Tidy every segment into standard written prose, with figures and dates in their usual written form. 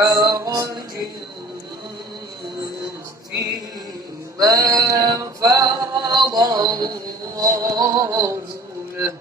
حرج فيما فرض الله له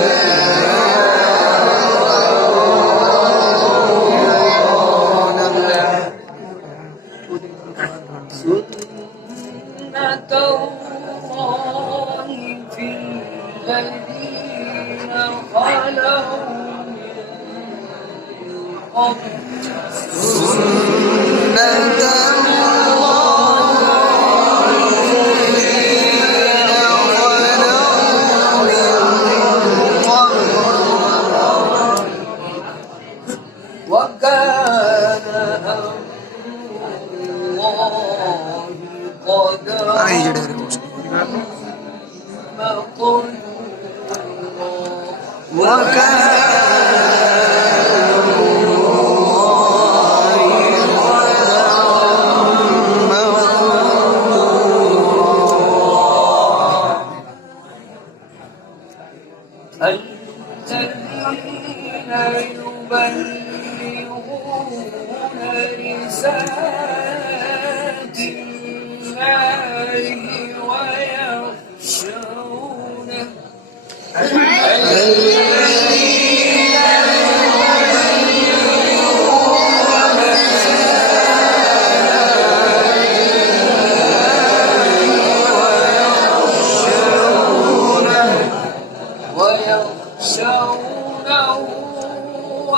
سنة الله في الذين خلوا من قبل وكان أمر الله قدرا الذين يبلغون رسالات الله ويخشونه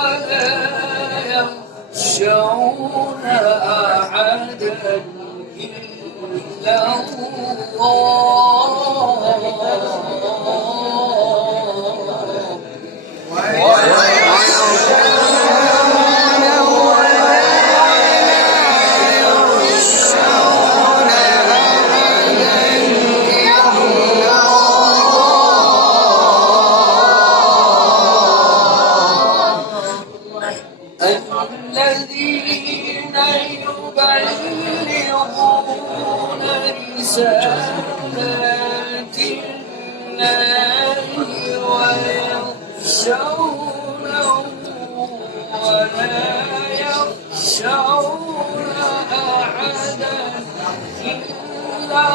ولا يخشون أحدا إلا الذين يبلغون رسالات الله ويخشونه ولا يخشون أحدا إلا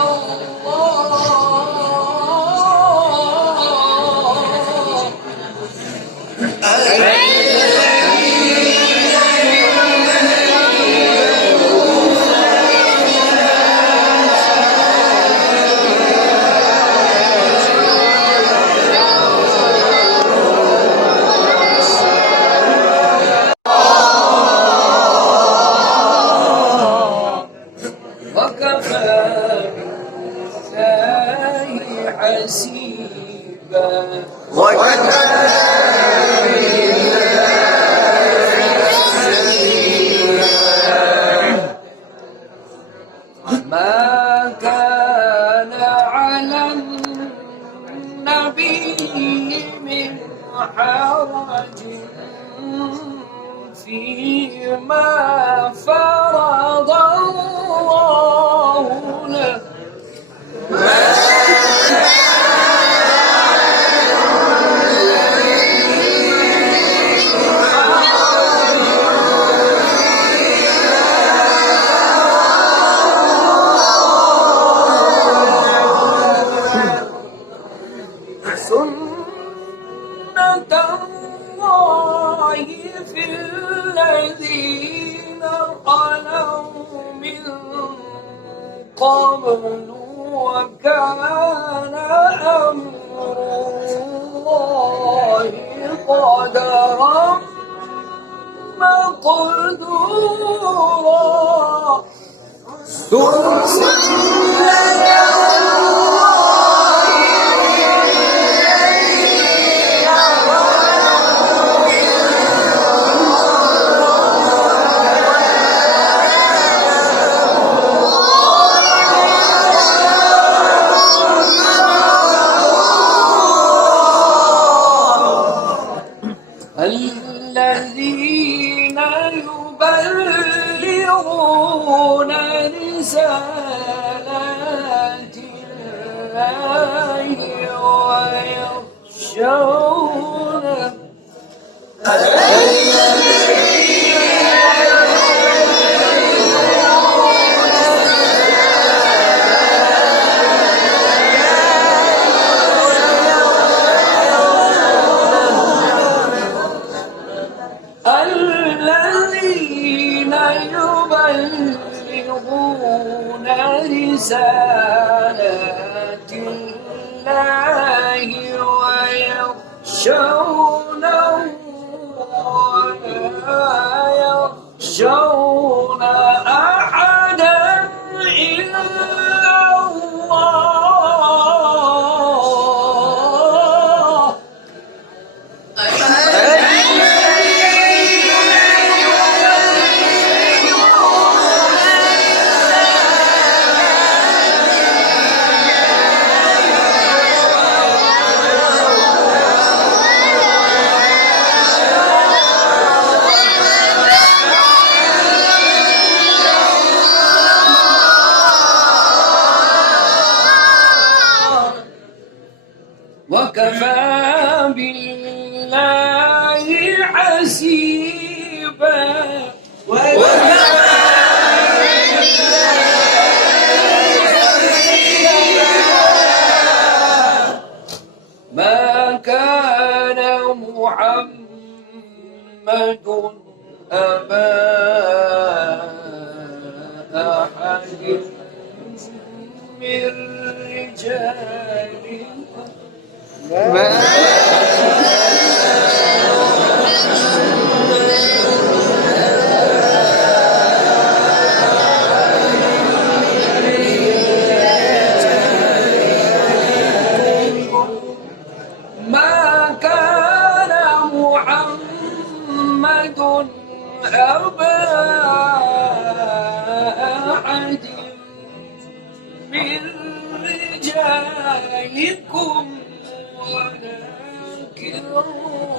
وكفى بالله حسيبا ما كان على النبي من حرج فيما فرض الله له سنة الله في الذين خلوا من قبل وكان أمر الله قدرا مقدورا الذين يبلغون رسالات الله ويخشونه الذين يبلغون رسالات الله ويخشونه ولا يخشون أحدا إلا الله. وكفى بالله حسيبا. ما كان محمد أبا أحد من رجالكم ما كان محمد أبا أحد من رجالكم ولكن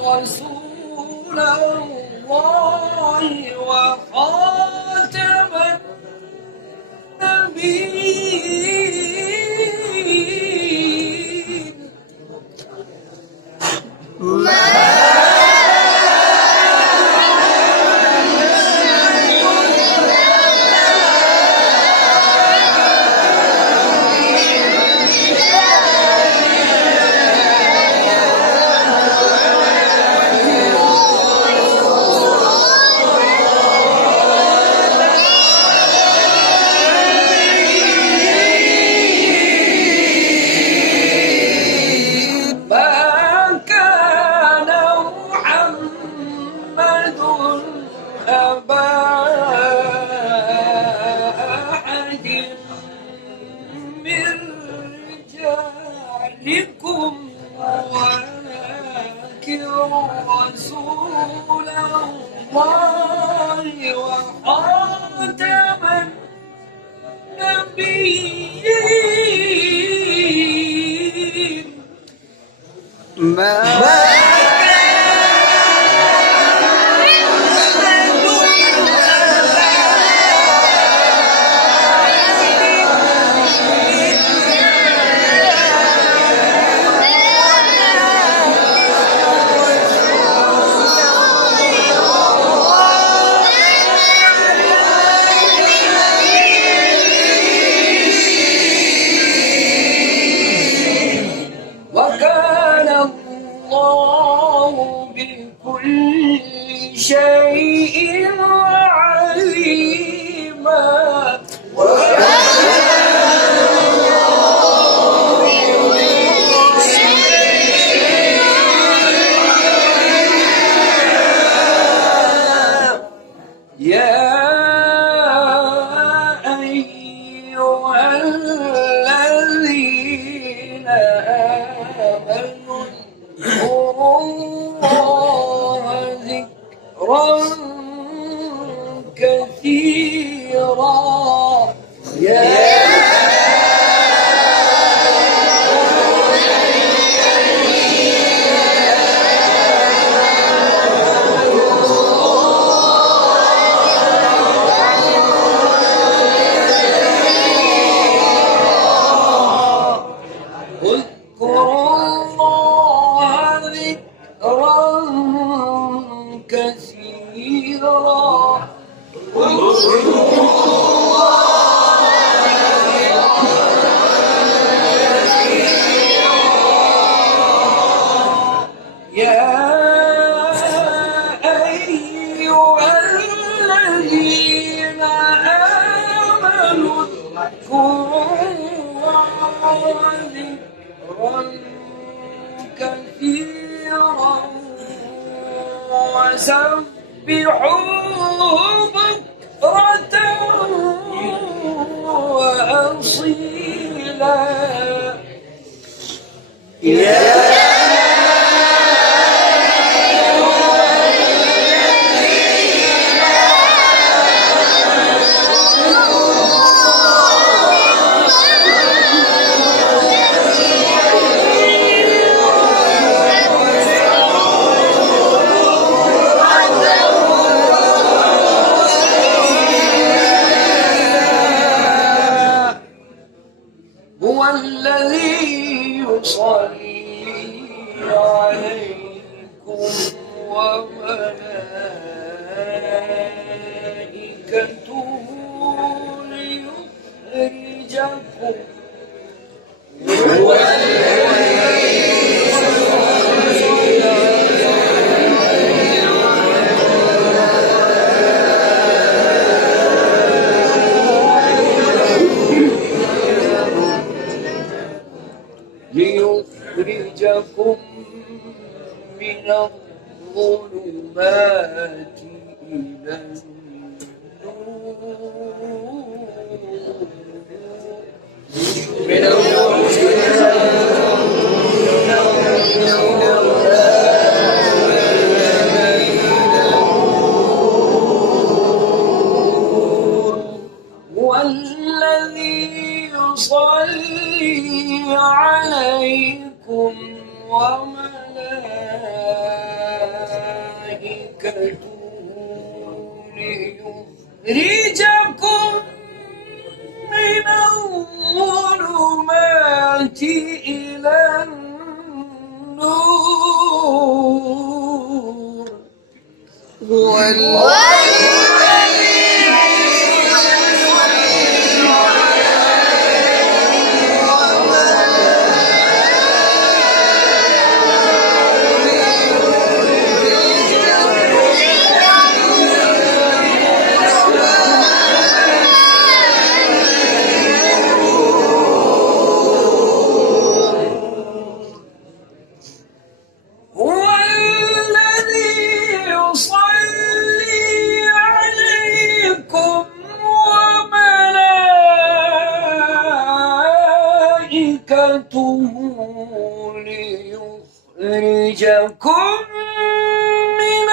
رسول الله وخاتم النبيين. ولكن رسول الله وخاتم النبيين. وكان الله أيها الذين آمنوا اذكروا الله ذكرا كثيرا اذكروا الله ذكرا كثيرا يا أيها الذين آمنوا اذكروا الله ذكرا كثيرا وسبحوه بكرة وأصيلا هو الذي يصلي عليكم وملائكته ليخرجكم هو ليخرجكم من الظلمات إلى هو الذي يصلي عليكم وملائكته ليخرجكم من الظلمات إلى النور هو ليخرجكم من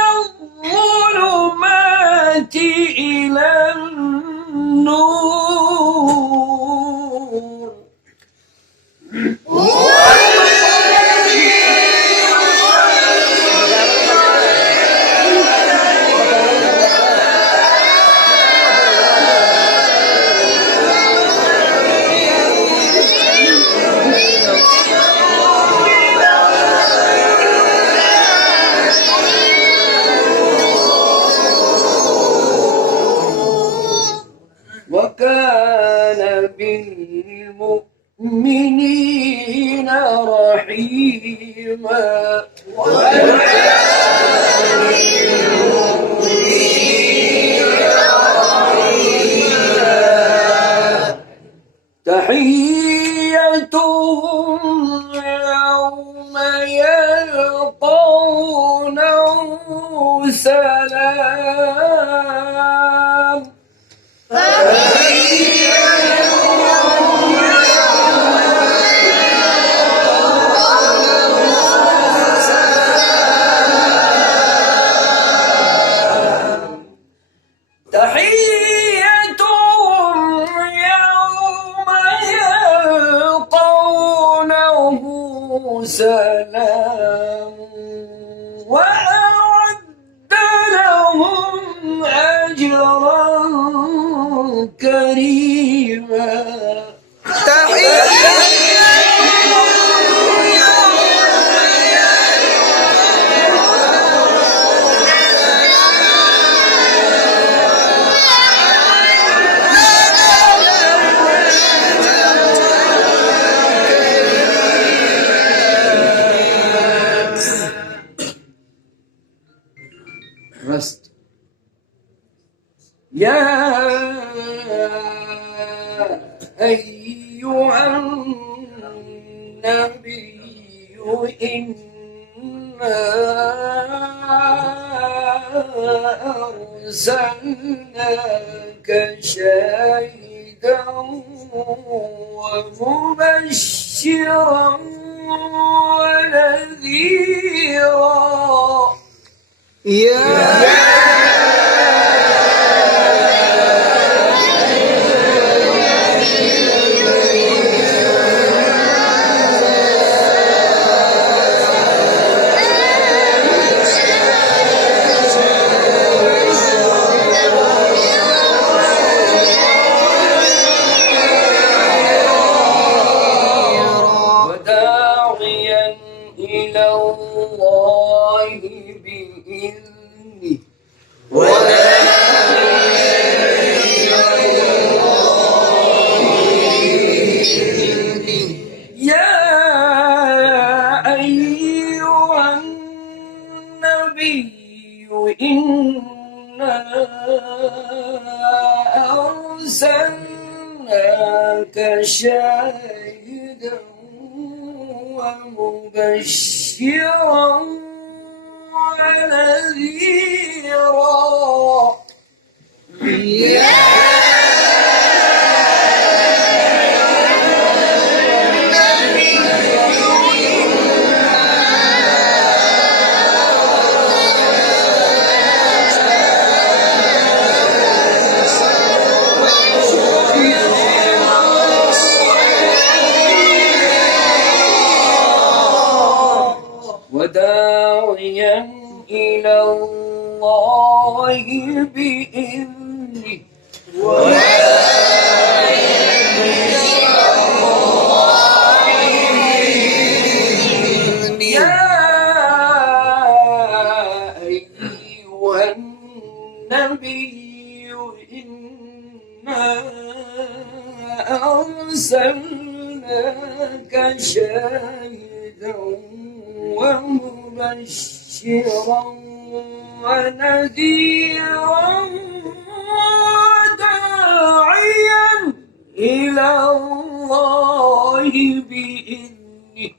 الظلمات إلى النور وكان بالمؤمنين رحيما تحيتهم يوم يلقونه سلام يا أيها النبي إنا أرسلناك شاهدا ومبشرا ونذيرا وداعيا إلى الله بإذنه يا أيها النبي إنا أرسلناك شاهدا ومبشرا ونذيرا وداعيا إلى الله بإذنه يا أيها النبي إنا أرسلناك شاهدا ومبشرا ونذيرا وداعيا إلى الله بإذنه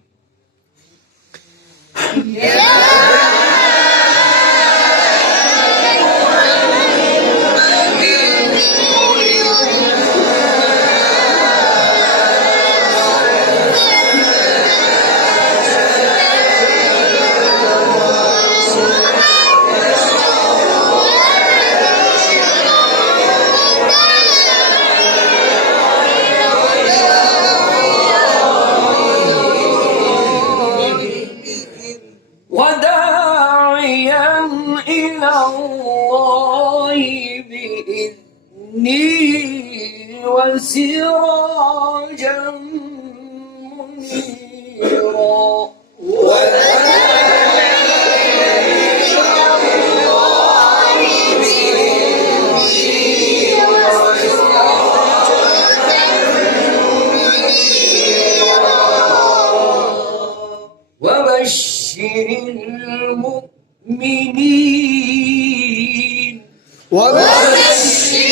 وداعيا إلى الله بإذنه وسراجا منيرا وبشر المؤمنين وبشر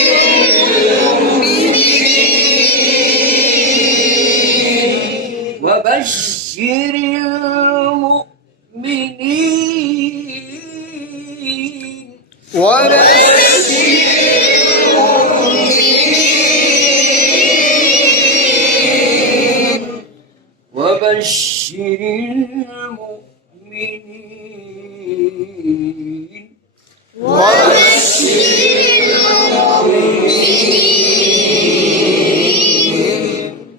المؤمنين وبشر المؤمنين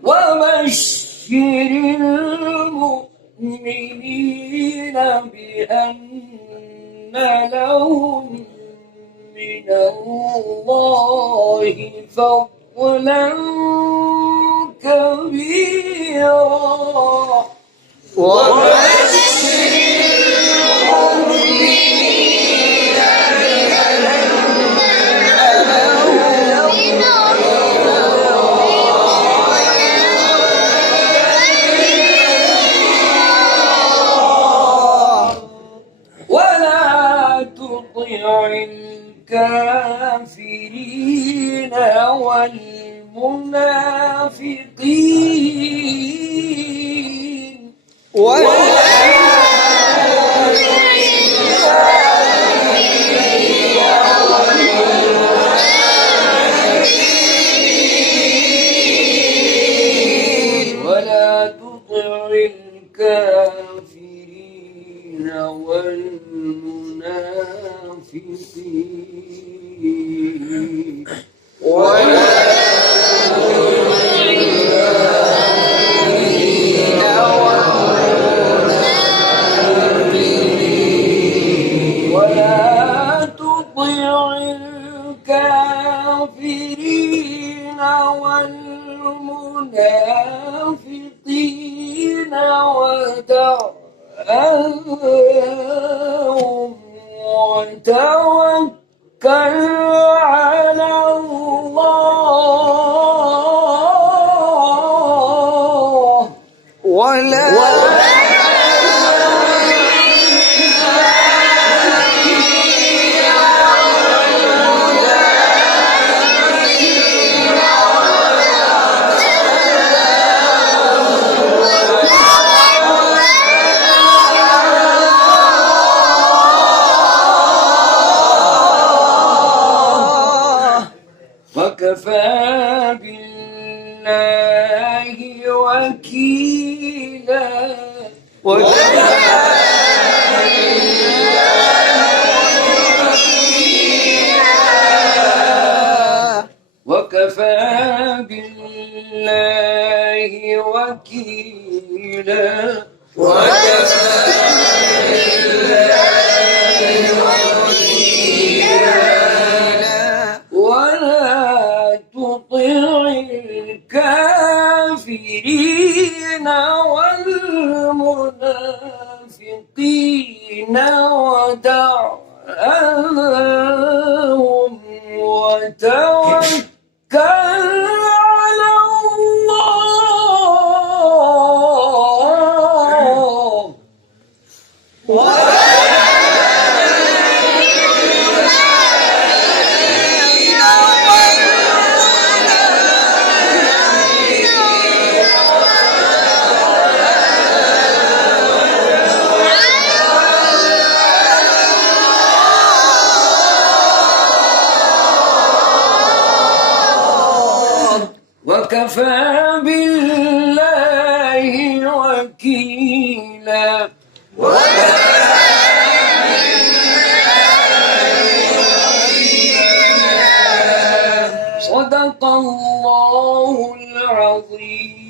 وبشر المؤمنين بأن لهم من الله فضلا كبيرا ولا تطع الكافرين المنافقين ولا تطع الكافرين والمنافقين ولا تطع الكافرين والمنافقين ودعهم وتوكل على الله وكفى بالله وكيلا وكفى بالله وكيلا ولا تطع الكافرين والمنافقين ودعهم وتوكل على الله وكفى بالله وكيلا صدق الله العظيم.